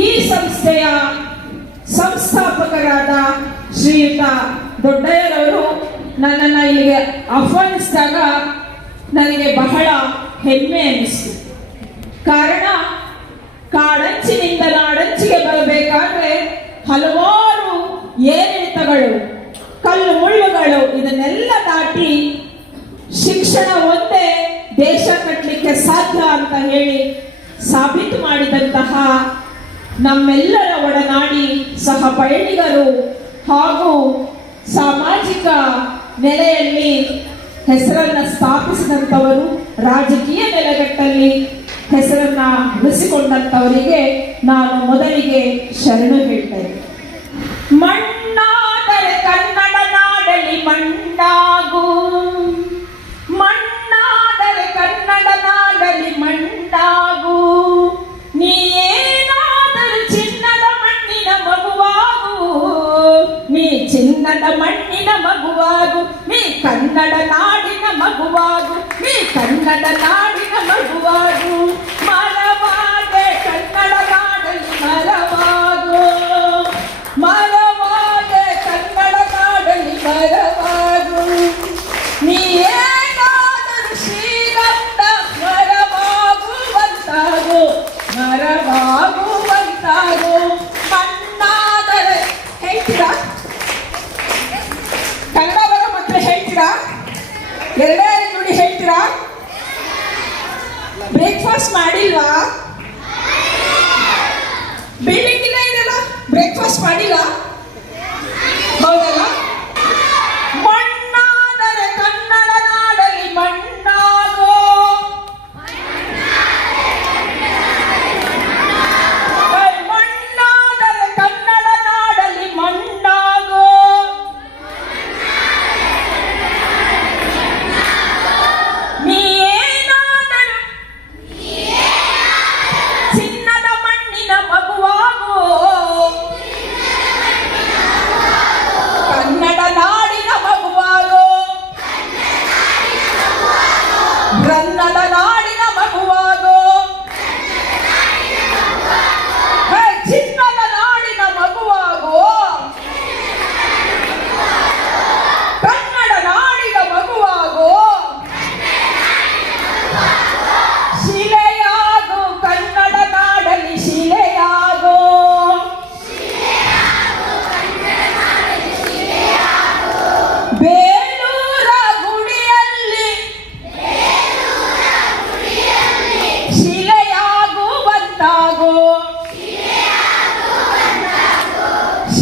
ಈ ಸಂಸ್ಥೆಯ ಸಂಸ್ಥಾಪಕರಾದ ಶ್ರೀಯುತ ದೊಡ್ಡಯ್ಯರವರು ನನ್ನನ್ನು ಇಲ್ಲಿಗೆ ಆಹ್ವಾನಿಸಿದಾಗ ನನಗೆ ಬಹಳ ಹೆಮ್ಮೆ ಅನ್ನಿಸ್ತು. ಕಾರಣ, ಕಾಡಂಚಿನಿಂದ ನಾಡಂಚಿಗೆ ಬರಬೇಕಾದ್ರೆ ಹಲವಾರು ಏರಿಳಿತಗಳು, ಕಲ್ಲು ಮುಳ್ಳುಗಳು ಇದನ್ನೆಲ್ಲ ದಾಟಿ ಶಿಕ್ಷಣ ಒಂದೇ ದೇಶ ಕಟ್ಟಲಿಕ್ಕೆ ಸಾಧ್ಯ ಅಂತ ಹೇಳಿ ಸಾಬೀತು ಮಾಡಿದಂತಹ ನಮ್ಮೆಲ್ಲರ ಒಡನಾಡಿ ಸಹ ಪಯಣಿಗರು ಹಾಗೂ ಸಾಮಾಜಿಕ ನೆಲೆಯಲ್ಲಿ ಹೆಸರನ್ನ ಸ್ಥಾಪಿಸಿದಂಥವರು, ರಾಜಕೀಯ ನೆಲೆಗಟ್ಟಲ್ಲಿ ಹೆಸರನ್ನ ಉಳಿಸಿಕೊಂಡಂಥವರಿಗೆ ನಾನು ಮೊದಲಿಗೆ ಶರಣು ಹೇಳ್ತೇನೆ. ಮಣ್ಣಾದರೆ ಕನ್ನಡ ನಾಡಲಿ ಮಣ್ಣಾಗು. ಮಣ್ಣಾದರೆ ಕನ್ನಡ ನಾಡಲಿ ಮಣ್ಣಾಗು. ಚಿನ್ನದ ಮಣ್ಣಿನ ಮಗುವಾಗು ನೀ ಕನ್ನಡ ನಾಡಿನ ಮಗುವಾಗು ನೀ ಕನ್ನಡ ನಾಡಿನ ಮಗುವಾಗು.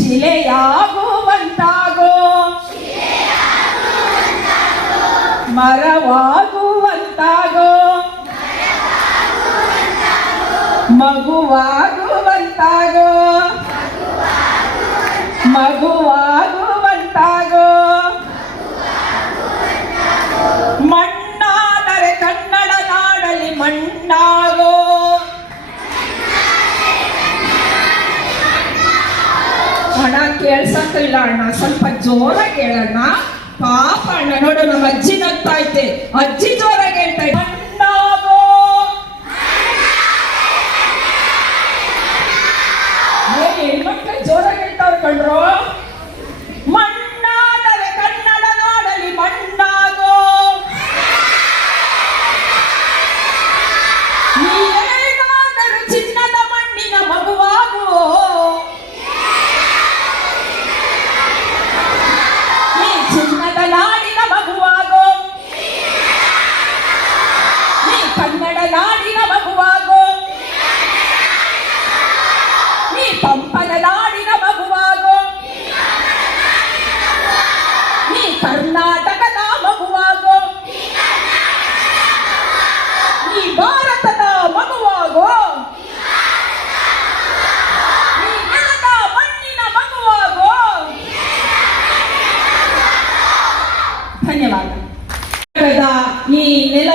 ಶಿಲೆಯಾಗುವಂತಾಗೋ. ಮರವಾಗುವಂತಾಗೋ. ಮಗುವಾಗುವಂತಾಗೋ. ಮಗುವಾಗುವಂತಾಗೋ. ಅಣ್ಣ ಕೇಳ್ಸಕ್ಕಿಲ್ಲ ಅಣ್ಣ. ಸ್ವಲ್ಪ ಜೋರಾಗಿ ಹೇಳಣ್ಣ. ಪಾಪ ಅಣ್ಣ, ನೋಡು, ನಮ್ಮ ಅಜ್ಜಿ ನಗ್ತಾ ಐತೆ ಅಜ್ಜಿ ಜೋರಾಗಿ ಹೇಳ್ತಾ ಇದ್ದೆ.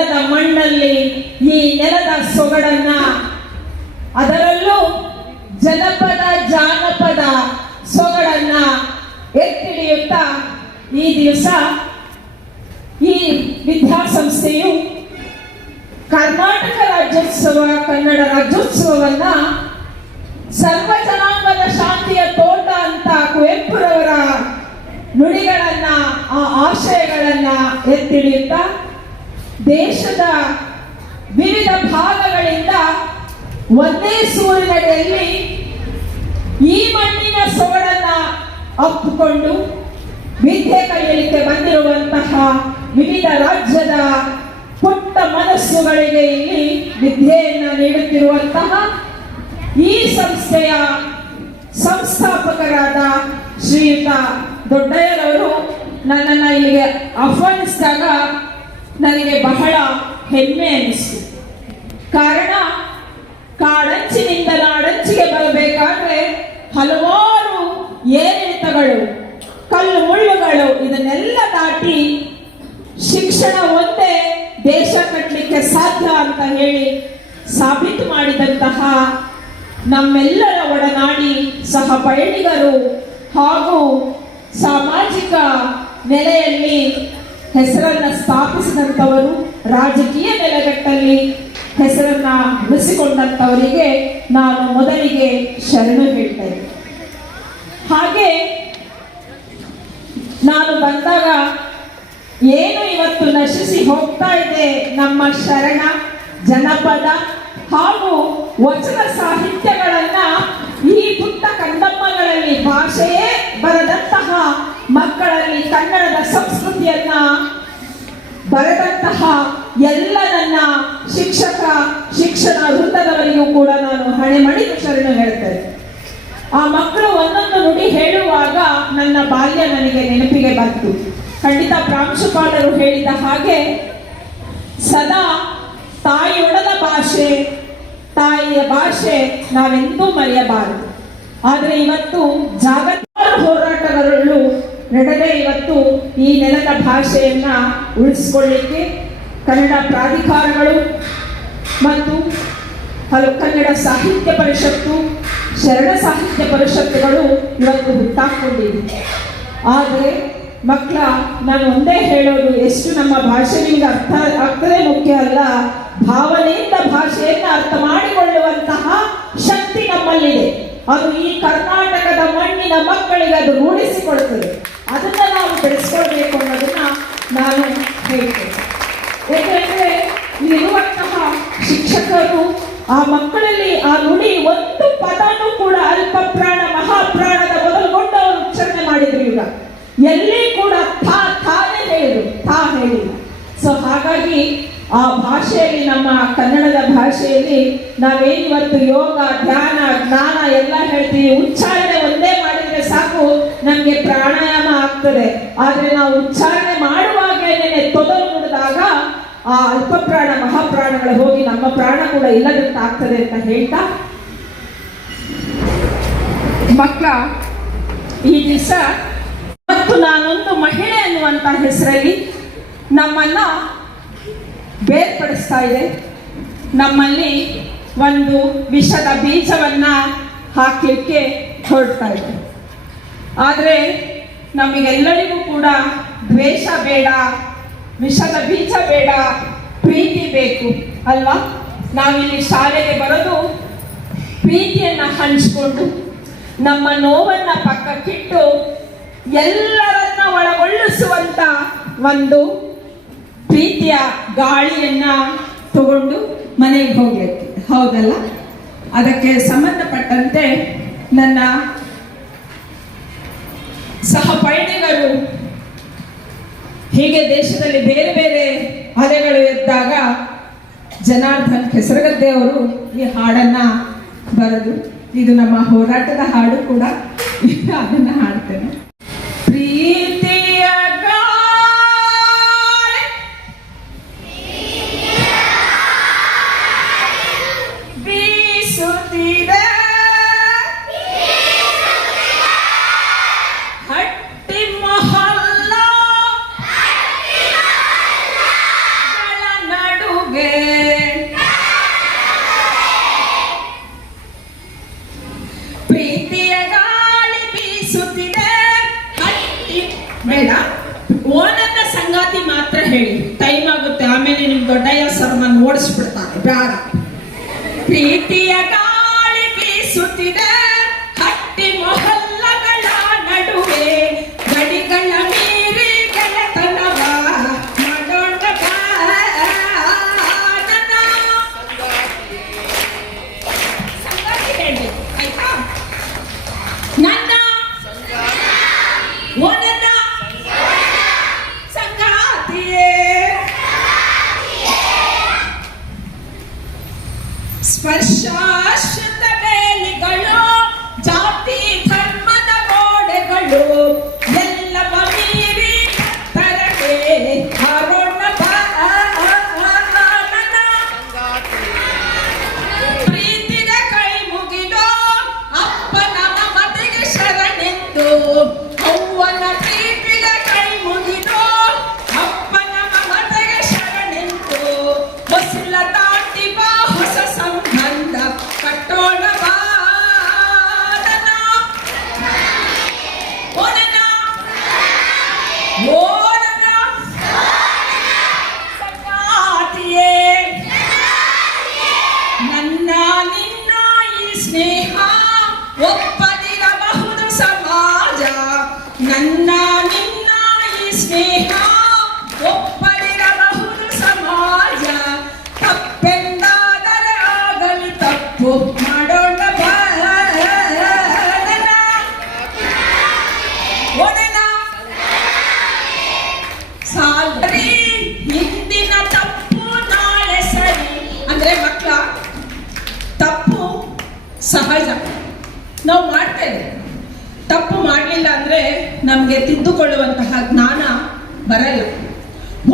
ನೆಲದ ಮಣ್ಣಲ್ಲಿ ಈ ನೆಲದ ಸೊಗಡನ್ನ ಅದರಲ್ಲೂ ಜನಪದ, ಜಾನಪದ ಸೊಗಡನ್ನ ಎತ್ತಿಡಿಯುತ್ತಾ ಈ ದಿವಸ ಈ ವಿದ್ಯಾಸಂಸ್ಥೆಯು ಕರ್ನಾಟಕ ರಾಜ್ಯೋತ್ಸವ, ಕನ್ನಡ ರಾಜ್ಯೋತ್ಸವವನ್ನ ಸರ್ವ ಜನಾಂಗದ ಶಾಂತಿಯ ತೋಟ ಅಂತ ಕುವೆಂಪುರವರ ನುಡಿಗಳನ್ನ, ಆ ಆಶಯಗಳನ್ನ ಎತ್ತಿಡಿಯುತ್ತಾ ದೇಶದ ವಿವಿಧ ಭಾಗಗಳಿಂದ ಒಂದೇ ಸೂರಿನಡಿಯಲ್ಲಿ ಈ ಮಣ್ಣಿನ ಸೊಗಡನ್ನ ಅಪ್ಪಿಕೊಂಡು ವಿದ್ಯೆ ಕಲಿಯಲಿಕ್ಕೆ ಬಂದಿರುವಂತಹ ವಿವಿಧ ರಾಜ್ಯದ ಪುಟ್ಟ ಮನಸ್ಸುಗಳಿಗೆ ಇಲ್ಲಿ ವಿದ್ಯೆಯನ್ನ ನೀಡುತ್ತಿರುವಂತಹ ಈ ಸಂಸ್ಥೆಯ ಸಂಸ್ಥಾಪಕರಾದ ಶ್ರೀಯುತ ದೊಡ್ಡಯ್ಯರವರು ನನ್ನನ್ನು ಇಲ್ಲಿಗೆ ಆಹ್ವಾನಿಸಿದಾಗ ನನಗೆ ಬಹಳ ಹೆಮ್ಮೆ ಅನಿಸ್ತು ಕಾರಣ, ಕಾಡಂಚಿನಿಂದ ನಾಡಂಚಿಗೆ ಬರಬೇಕಾದ್ರೆ ಹಲವಾರು ಏರಿಳಿತಗಳು, ಕಲ್ಲು ಮುಳ್ಳುಗಳು ಇದನ್ನೆಲ್ಲ ದಾಟಿ ಶಿಕ್ಷಣ ಒಂದೇ ದೇಶ ಕಟ್ಟಲಿಕ್ಕೆ ಸಾಧ್ಯ ಅಂತ ಹೇಳಿ ಸಾಬೀತು ಮಾಡಿದಂತಹ ನಮ್ಮೆಲ್ಲರ ಒಡನಾಡಿ ಸಹ ಪಯಣಿಗರು ಹಾಗೂ ಸಾಮಾಜಿಕ ನೆಲೆಯಲ್ಲಿ ಹೆಸರನ್ನ ಸ್ಥಾಪಿಸಿದಂಥವರು ರಾಜಕೀಯ ನೆಲೆಗಟ್ಟಲ್ಲಿ ಹೆಸರನ್ನ ಉಳಿಸಿಕೊಂಡಂಥವರಿಗೆ ನಾನು ಮೊದಲಿಗೆ ಶರಣು ಹೇಳ್ತೇನೆ. ಹಾಗೆ ನಾನು ಬಂದಾಗ ಏನು ಇವತ್ತು ನಶಿಸಿ ಹೋಗ್ತಾ ಇದೆ ನಮ್ಮ ಶರಣ, ಜನಪದ ಹಾಗೂ ವಚನ ಸಾಹಿತ್ಯಗಳನ್ನ ಈ ಪುಟ್ಟ ಕಂದಮ್ಮಗಳಲ್ಲಿ ಭಾಷೆಯೇ ಬರದಂತಹ ಮಕ್ಕಳಲ್ಲಿ ಕನ್ನಡದ ಸಂಸ್ಕೃತಿಯನ್ನ ಬರೆದಂತಹ ಎಲ್ಲ ನನ್ನ ಶಿಕ್ಷಕ, ಶಿಕ್ಷಣ ವೃತ್ತದವರಿಗೂ ಕೂಡ ನಾನು ಹಣೆ ಮಾಡಿ ಶರಣು ಹೇಳ್ತೇನೆ. ಆ ಮಕ್ಕಳು ಒಂದೊಂದು ನುಡಿ ಹೇಳುವಾಗ ನನ್ನ ಬಾಲ್ಯ ನನಗೆ ನೆನಪಿಗೆ ಬಂತು. ಖಂಡಿತ ಪ್ರಾಂಶುಪಾಲರು ಹೇಳಿದ ಹಾಗೆ, ಸದಾ ತಾಯಿಯೊಡದ ಭಾಷೆ, ತಾಯಿಯ ಭಾಷೆ ನಾವೆಂದೂ ಮರೆಯಬಾರದು. ಆದರೆ ಇವತ್ತು ಜಾಗತಿಕ ನಡೆದೇ ಇವತ್ತು ಈ ನೆಲದ ಭಾಷೆಯನ್ನ ಉಳಿಸ್ಕೊಳ್ಳಿಕ್ಕೆ ಕನ್ನಡ ಪ್ರಾಧಿಕಾರಗಳು ಮತ್ತು ಹಲವು ಕನ್ನಡ ಸಾಹಿತ್ಯ ಪರಿಷತ್ತು, ಶರಣ ಸಾಹಿತ್ಯ ಪರಿಷತ್ತುಗಳು ಇವತ್ತು ಹುಟ್ಟಾಕೊಂಡಿವೆ ಆದರೆ ಮಕ್ಕಳ, ನಾನು ಒಂದೇ ಹೇಳೋದು, ಎಷ್ಟು ನಮ್ಮ ಭಾಷೆ ನಿಮ್ಗೆ ಅರ್ಥ ಆಗ್ತದೆ ಮುಖ್ಯ ಅಲ್ಲ, ಭಾವನೆಯಿಂದ ಭಾಷೆಯನ್ನು ಅರ್ಥ ಮಾಡಿಕೊಳ್ಳುವಂತಹ ಶಕ್ತಿ ನಮ್ಮಲ್ಲಿದೆ. ಅದು ಈ ಕರ್ನಾಟಕದ ಮಣ್ಣಿನ ಮಕ್ಕಳಿಗೆ ಅದು ರೂಢಿಸಿಕೊಳ್ತದೆ. ಅದನ್ನ ನಾವು ಬೆಳೆಸ್ಕೊಳ್ಬೇಕು ಅನ್ನೋದನ್ನ ನಾನು ಹೇಳ್ತೇನೆ. ಯಾಕೆಂದ್ರೆ ಇರುವಂತಹ ಶಿಕ್ಷಕರು ಆ ಮಕ್ಕಳಲ್ಲಿ ಆ ನುಡಿ ಒಂದು ಪದನೂ ಕೂಡ ಅಲ್ಪ ಪ್ರಾಣ ಮಹಾಪ್ರಾಣದ ಮೊದಲುಗೊಂಡು ಅವರು ಉಚ್ಚಾರಣೆ ಮಾಡಿದ್ರು ಈಗ. ಎಲ್ಲಿ ಕೂಡ ಥಾ ಥಾನೇ ಹೇಳಿದ್ರು. ಥಾ ಹೇಳಿಲ್ಲ. ಸೊ ಹಾಗಾಗಿ ಆ ಭಾಷೆಯಲ್ಲಿ, ನಮ್ಮ ಕನ್ನಡದ ಭಾಷೆಯಲ್ಲಿ ನಾವೇನಿವತ್ತು ಯೋಗ, ಧ್ಯಾನ, ಜ್ಞಾನ ಎಲ್ಲ ಹೇಳ್ತೀವಿ, ಉಚ್ಚಾರಣೆ ಒಂದೇ ಮಾಡಿದ್ರೆ ಸಾಕು, ನಮಗೆ ಪ್ರಾಣಾಯಾಮ ಆಗ್ತದೆ ಆದ್ರೆ ನಾವು ಉಚ್ಚಾರಣೆ ಮಾಡುವಾಗಲೇನೆ ತೊದಲು ನುಡಿದಾಗ, ಆ ಅಲ್ಪ ಪ್ರಾಣ ಮಹಾಪ್ರಾಣಗಳು ಹೋಗಿ ನಮ್ಮ ಪ್ರಾಣ ಕೂಡ ಇಲ್ಲದಂತ ಆಗ್ತದೆ ಅಂತ ಹೇಳ್ತಾ. ಮಕ್ಕಳ, ಈ ದಿವಸ ಮತ್ತು ನಾನೊಂದು ಮಹಿಳೆ ಅನ್ನುವಂತ ಹೆಸರಲ್ಲಿ ನಮ್ಮನ್ನ ಬೇರ್ಪಡಿಸ್ತಾ ಇದೆ. ನಮ್ಮಲ್ಲಿ ಒಂದು ವಿಷದ ಬೀಜವನ್ನ ಹಾಕಲಿಕ್ಕೆ ಹೊರಡ್ತಾ ಇದೆ. ಆದರೆ ನಮಗೆಲ್ಲರಿಗೂ ಕೂಡ ದ್ವೇಷ ಬೇಡ, ವಿಷದ ಬೀಜ ಬೇಡ, ಪ್ರೀತಿ ಬೇಕು, ಅಲ್ವಾ? ನಾವಿಲ್ಲಿ ಶಾಲೆಗೆ ಬರೋದು ಪ್ರೀತಿಯನ್ನ ಹಂಚಿಕೊಂಡು, ನಮ್ಮ ನೋವನ್ನ ಪಕ್ಕಕ್ಕಿಟ್ಟು ಎಲ್ಲರನ್ನ ಒಳಗೊಳ್ಳಿಸುವಂತ ಒಂದು ಪ್ರೀತಿಯ ಗಾಳಿಯನ್ನ ತಗೊಂಡು ಮನೆಗೆ ಹೋಗ್ಲಿಕ್ಕೆ. ಹೌದಲ್ಲ? ಅದಕ್ಕೆ ಸಂಬಂಧಪಟ್ಟಂತೆ ನನ್ನ ಸಹ ಹೀಗೆ ದೇಶದಲ್ಲಿ ಬೇರೆ ಬೇರೆ ಅಲೆಗಳು ಇದ್ದಾಗ ಜನಾರ್ದನ್ ಕೆಸರಗದ್ದೆ ಅವರು ಈ ಹಾಡನ್ನ ಬರೆದು, ಇದು ನಮ್ಮ ಹೋರಾಟದ ಹಾಡು ಕೂಡ, ಅದನ್ನ ಹಾಡ್ತೇನೆ. ನನ್ನ ನಿನ್ನ ಈ ಸ್ನೇಹ ನಮಗೆ ತಿದ್ದುಕೊಳ್ಳುವಂತಹ ಜ್ಞಾನ ಬರಲ್ಲ.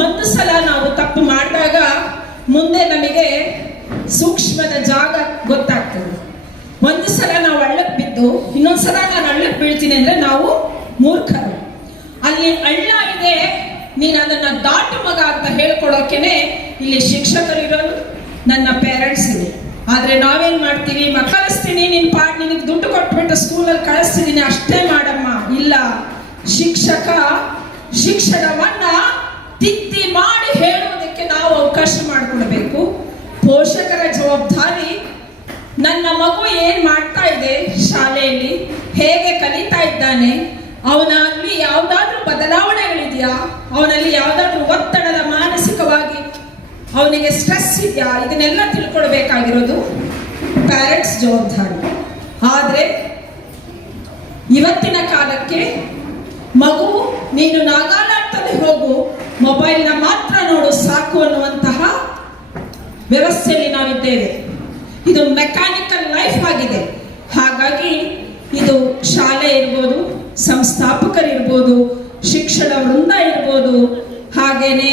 ಒಂದು ಸಲ ನಾವು ತಪ್ಪು ಮಾಡಿದಾಗ ಮುಂದೆ ನಮಗೆ ಸೂಕ್ಷ್ಮದ ಜಾಗ ಗೊತ್ತಾಗ್ತದೆ. ಒಂದು ಸಲ ನಾವು ಅಳ್ಳಕ್ಕೆ ಬಿದ್ದು, ಇನ್ನೊಂದು ಸಲ ನಾನು ಹಳ್ಳಕ್ಕೆ ಬೀಳ್ತೀನಿ ಅಂದ್ರೆ ನಾವು ಮೂರ್ಖರು. ಅಲ್ಲಿ ಅಳ್ಳ ಇದೆ, ನೀನು ಅದನ್ನ ದಾಟು ಮಗ ಅಂತ ಹೇಳ್ಕೊಳೋಕೆನೆ ಇಲ್ಲಿ ಶಿಕ್ಷಕರು ಇರೋದು ನನ್ನ ಪೇರೆಂಟ್ಸ್ ಇದೆ ಆದ್ರೆ ನಾವೇನ್ ಮಾಡ್ತೀವಿ? ಮಕ್ಕಳಿಸ್ತೀನಿ ಕಳಿಸ್ತೀನಿ ನಿನ್ ಪಾಡ್, ನಿನಗೆ ದುಡ್ಡು ಕೊಟ್ಬಿಟ್ಟು ಸ್ಕೂಲಲ್ಲಿ ಕಳಿಸ್ತಿದ್ದೀನಿ ಅಷ್ಟೇ ಮಾಡಮ್ಮ, ಇಲ್ಲ. ಶಿಕ್ಷಕ ಶಿಕ್ಷಣವನ್ನ ತಿದ್ದಿ ಮಾಡಿ ಹೇಳುವುದಕ್ಕೆ ನಾವು ಅವಕಾಶ ಮಾಡಿಕೊಡಬೇಕು. ಪೋಷಕರ ಜವಾಬ್ದಾರಿ, ನನ್ನ ಮಗು ಏನ್ ಮಾಡ್ತಾ ಇದೆ ಶಾಲೆಯಲ್ಲಿ, ಹೇಗೆ ಕಲಿತಾ ಇದ್ದಾನೆ, ಅವನಲ್ಲಿ ಯಾವ್ದಾದ್ರೂ ಬದಲಾವಣೆಗಳಿದೆಯಾ, ಅವನಲ್ಲಿ ಯಾವ್ದಾದ್ರೂ ಒತ್ತಡದ ಮಾನಸಿಕವಾಗಿ ಅವನಿಗೆ ಸ್ಟ್ರೆಸ್ ಇದೆಯಾ, ಇದನ್ನೆಲ್ಲ ತಿಳ್ಕೊಳ್ಬೇಕಾಗಿರೋದು ಪ್ಯಾರೆಂಟ್ಸ್ ಜವಾಬ್ದಾರಿ. ಆದ್ರೆ ಇವತ್ತಿನ ಕಾಲಕ್ಕೆ ಮಗು, ನೀನು ನಾಗಾಲ್ಯಾಂಡ್ನಲ್ಲಿ ಹೋಗು, ಮೊಬೈಲ್ನ ಮಾತ್ರ ನೋಡು, ಸಾಕು ಅನ್ನುವಂತಹ ವ್ಯವಸ್ಥೆಯಲ್ಲಿ ನಾವಿದ್ದೇವೆ ಇದು ಮೆಕ್ಯಾನಿಕಲ್ ಲೈಫ್ ಆಗಿದೆ. ಹಾಗಾಗಿ ಇದು ಶಾಲೆ ಇರ್ಬೋದು ಸಂಸ್ಥಾಪಕರಿರ್ಬೋದು ಶಿಕ್ಷಣ ವೃಂದ ಇರ್ಬೋದು, ಹಾಗೇನೆ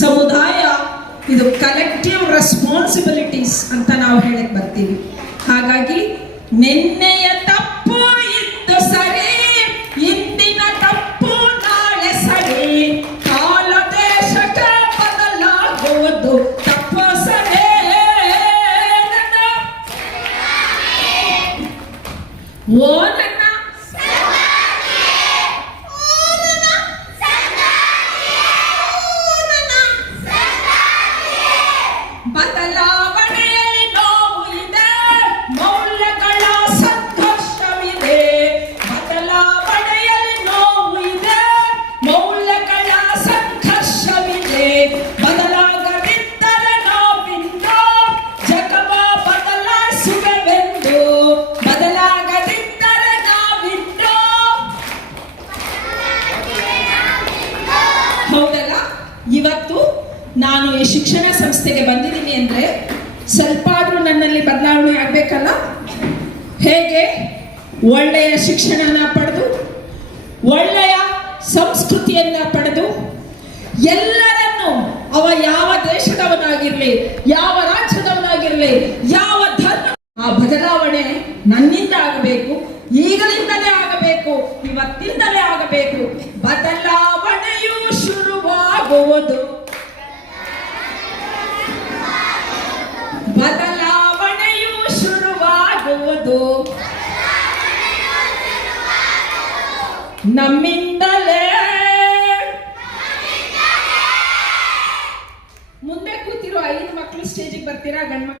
ಸಮುದಾಯ, ಇದು ಕಲೆಕ್ಟಿವ್ ರೆಸ್ಪಾನ್ಸಿಬಿಲಿಟೀಸ್ ಅಂತ ನಾವು ಹೇಳಕ್ ಬರ್ತೀವಿ. ಹಾಗಾಗಿ ನಿನ್ನೆಯ ತಪ್ಪು ಇವತ್ತು ನಾನು ಈ ಶಿಕ್ಷಣ ಸಂಸ್ಥೆಗೆ ಬಂದಿದ್ದೀನಿ ಅಂದರೆ ಸ್ವಲ್ಪ ಆದರೂ ನನ್ನಲ್ಲಿ ಬದಲಾವಣೆ ಆಗಬೇಕಲ್ಲ? ಹೇಗೆ? ಒಳ್ಳೆಯ ಶಿಕ್ಷಣನ ಪಡೆದು, ಒಳ್ಳೆಯ ಸಂಸ್ಕೃತಿಯನ್ನ ಪಡೆದು, ಎಲ್ಲರನ್ನು ಅವ ಯಾವ ದೇಶದವನಾಗಿರಲಿ, ಯಾವ ರಾಜ್ಯದವನಾಗಿರಲಿ, ಯಾವ ಧರ್ಮ ಆ ಬದಲಾವಣೆ ನನ್ನಿಂದ ಆಗಬೇಕು, ಈಗಲಿಂದಲೇ ಆಗಬೇಕು, ಇವತ್ತಿಂದಲೇ ಆಗಬೇಕು. ಬದಲಾವಣೆಯು ಶುರುವಾಗುವುದು ಬದಲಾವಣೆಯು ಶುರುವಾಗುವುದು. ನಮ್ಮಿಂದಲೇ. ಮುಂದೆ ಕೂತಿರೋ ಐದು ಮಕ್ಕಳು ಸ್ಟೇಜಿಗೆ ಬರ್ತೀರಾ ಗಂಡ್ಮ